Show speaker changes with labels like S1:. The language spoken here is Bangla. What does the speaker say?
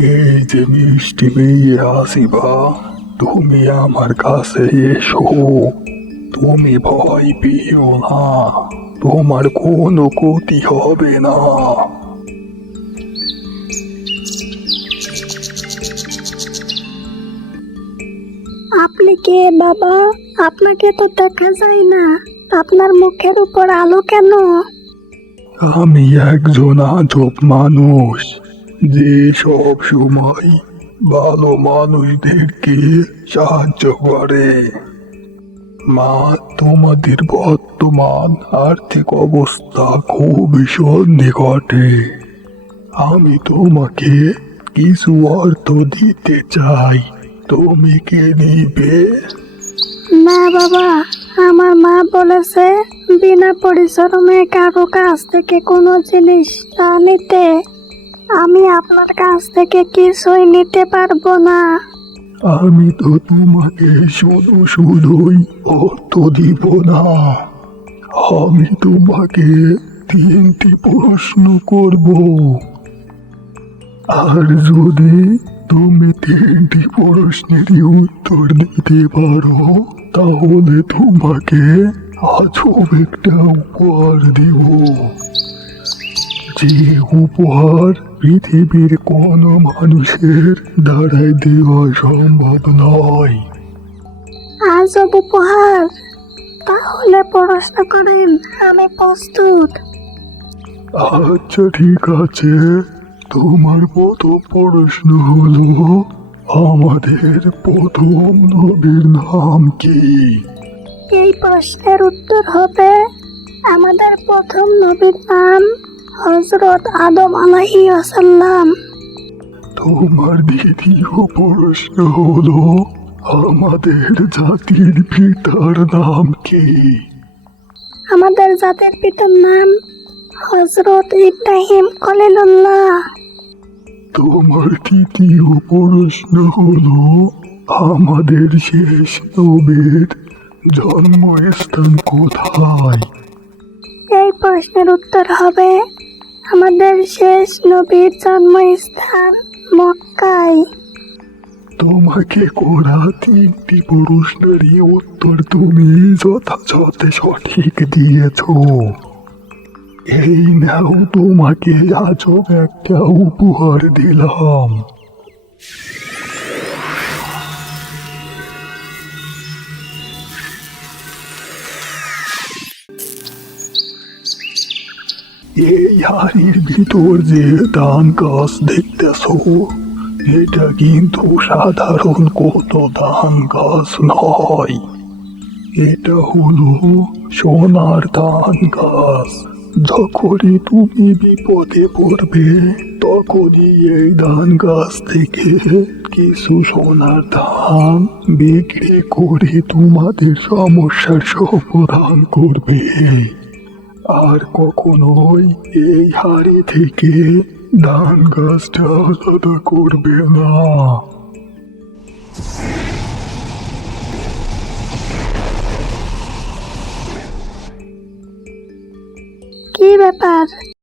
S1: এই যে মিষ্টি মেয়ে আসিবা তুমি আমার কাছে এসো। তুমি ভয় পেও না তোমার কোনো ক্ষতি হবে না।
S2: আপনি কে বাবা? আপনাকে তো দেখা যায় না। আপনার মুখের উপর আলো কেন?
S1: আমি একজন আজব মানুষ। যে সব সময় ভালো মানুষদেরকে সাহায্য করে। মা, তোমাদের বর্তমান আর্থিক অবস্থা খুবই সন্নিকটে। আমি তোমাকে কিছু অর্থ দিতে চাই। তুমি কি নিবে?
S2: না বাবা, আমার মা বলেছে, বিনা পরিশ্রমে কারও কাছ থেকে কোনো জিনিস না নিতে। আমি আপনার কাছ থেকে কিছুই নিতে পারব না।
S1: আমি তো তোমাকে শুধু শুধুই অর্থ দিব না। আমি তোমাকে তিনটি প্রশ্ন করব। আর যদি তুমি তিনটি প্রশ্নেরই উত্তর দিতে পারো, তাহলে তোমাকে আজব একটা উপহার দেব। যে উপহার পৃথিবীর কোনো মানুষের দ্বারাই দেওয়া সম্ভব নয়।
S2: আজব উপহার। তাহলে প্রশ্ন করেন আমি প্রস্তুত।
S1: আচ্ছা ঠিক আছে। তোমার প্রথম প্রশ্ন হলো আমাদের প্রথম নবীর নাম কি?
S2: এই প্রশ্নের উত্তর হবে আমাদের প্রথম নবীর নাম হজরত আদম আলাহি আসাল্লাম
S1: তোমার দ্বিতীয় প্রশ্ন হলো আমাদের জাতির পিতার নাম কি?
S2: আমাদের জাতির পিতার নাম হজরত ইব্রাহিম খলিলুল্লাহ।
S1: তোমার তৃতীয় প্রশ্ন হলো আমাদের শেষ নবীর জন্মস্থান কোথায়?
S2: এই প্রশ্নের উত্তর হবে আমাদের শেষ নবীর জন্মস্থান মক্কায়।
S1: তোমাকে করা তিনটি পুরুষ প্রশ্নেরই উত্তর তুমি যথাযথ সঠিক দিয়েছ। এই নাও, তোমাকে আজব একটা উপহার দিলাম। এই ভিতর যে ধান গাছ দেখতেছো, এটা কিন্তু সাধারণ কোনো ধান গাছ নয়। এটা হলো সোনার ধান গাছ। যখনই তুমি বিপদে পড়বে, তখনই এই ধান গাছ থেকে কিছু সোনার ধান বিক্রি করে তোমাদের সমস্যার সমাধান করবে। আর কখনোই এই হাড়ি থেকে ধান গাছটা আলাদা করবে না।
S2: কি ব্যাপার?